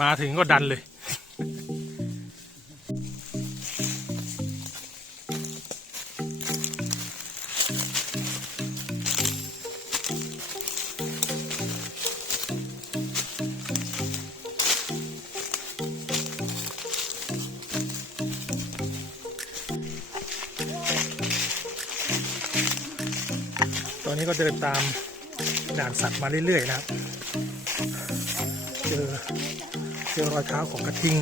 มาถึงก็ดันเลย นี้ก็เดินตามด่านสัตว์มาเรื่อยๆนะครับ เจอเจอรอยเท้าของกระทิง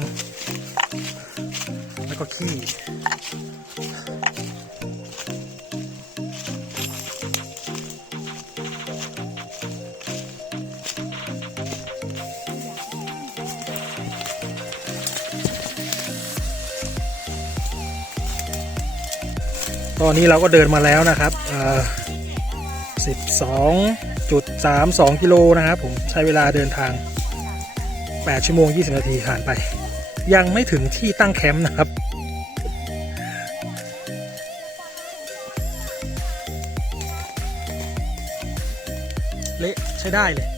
แล้วก็ขี้ตอนนี้เราก็เดินมาแล้วนะครับเอ่อ 12.32กิโลนะครับผมใช้เวลาเดินทาง 8 ชั่วโมง 20 นาทีผ่านไป ยังไม่ถึงที่ตั้งแคมป์นะครับ เละใช้ได้เลย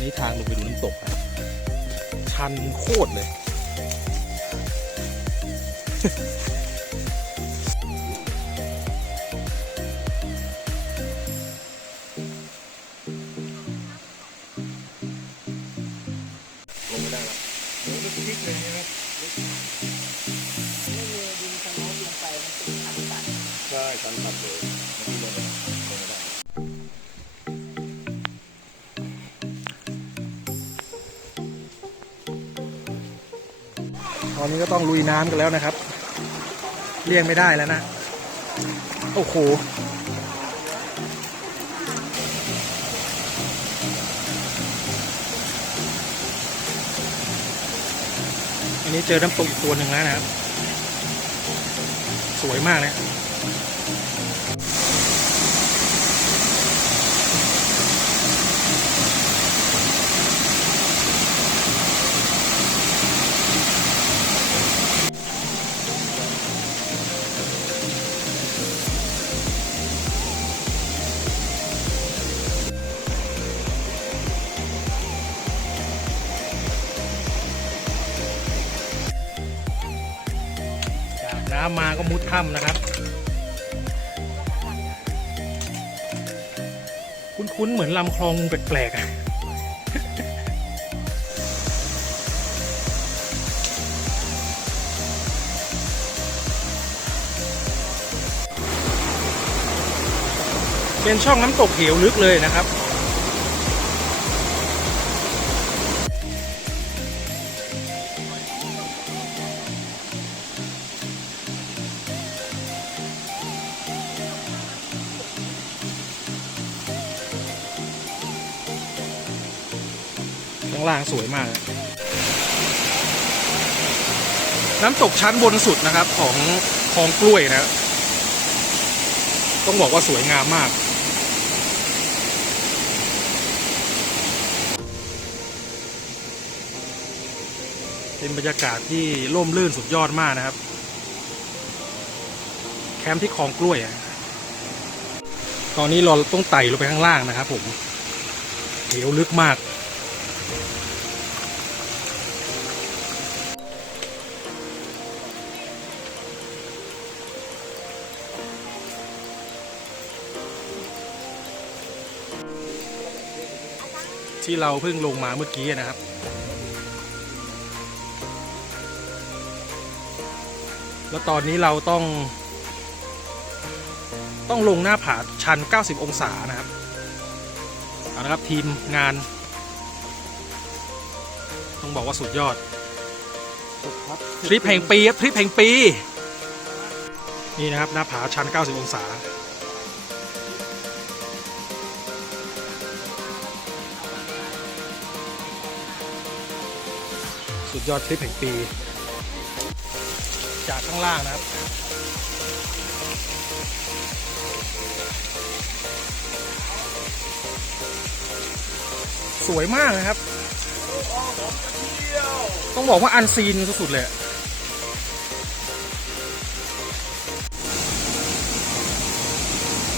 นี่ทางลงไปดูน้ำตกนะชันโคตรเลย งไม่ได้แล้วโอ้ลึกพลิกเลยนะครับใช่ชันตัดเลยไม่ลงไม่ได้ลงไม่ได้ตอนนี้ก็ต้องลุยน้ำกันแล้วนะครับ เลี่ยงไม่ได้แล้วนะ โอ้โห นี้เจอน้ำตกอีกตัวหนึ่งแล้วนะครับ สวยมากเลย น้ำมาก็มุดถ้ำนะครับ คุ้นๆเหมือนลำคลองแปลกๆอะเป็นช่องน้ำตกเหวลึกเลยนะครับ ข้างล่างสวยมาก น้ำตกชั้นบนสุดนะครับของคลองกล้วยนะ ต้องบอกว่าสวยงามมากเป็นบรรยากาศที่ร่มรื่นสุดยอดมากนะครับ แคมป์ที่คลองกล้วย ตอนนี้เราต้องไต่ลงไปข้างล่างนะครับผมเหวลึกมาก ที่เราเพิ่งลงมาเมื่อกี้นะครับแล้วตอนนี้เราต้อง ต้องลงหน้าผาชัน 90 องศานะครับเอาละครับทีมงาน ต้องบอกว่าสุดยอดทริปแห่งปีครับทริปแห่งปี นี่นะครับหน้าผาชัน 90 องศาุดยอดทริปแห่งปี จากข้างล่างนะครับ สวยมากนะครับ ต้องบอกว่าอันซีนสุดๆเลย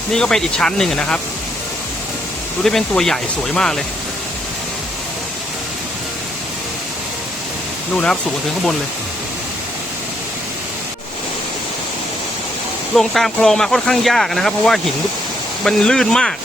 นี่ก็เป็นอีกชั้นหนึ่งนะครับ ดูได้เป็นตัวใหญ่สวยมากเลย นู่นนะครับสูงถึงข้างบนเลย ลงตามคลองมาค่อนข้างยากนะครับ เพราะว่าหินมันลื่นมาก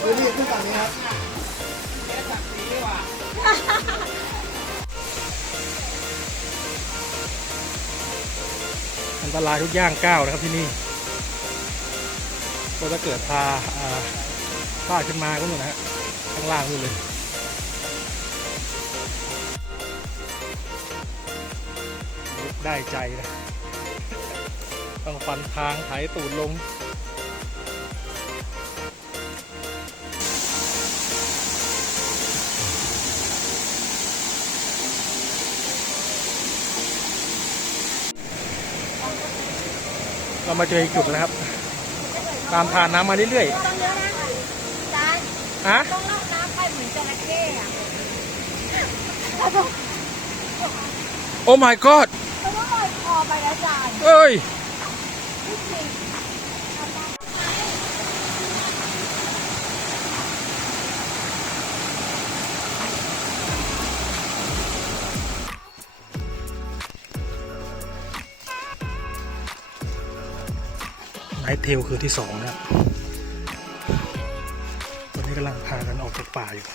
เฮ้ยพี่ขึ้นฝั่งนี้ครับอันตรายทุกย่างก้าวนะครับที่นี่ ก็จะเกิดพาอ่าพาขึ้นมาก็นู่นนะฮะข้างล่างนู่นเลย ได้ใจนะต้องฟันทางไถตูดลง เรามาเจออีกจุดแล้วครับ ตามทานน้ำมาเรื่อยต้องเยอะนะจานๆฮะต้องลอกน้ำไปเหมือนจระเข้อะเราต้องโอ้ my god เราต้องลอยคอไปนะจเอ้ยไนท์เทลคือที่สองนะตอนนี้กำลังพากันออกจากป่าอยู่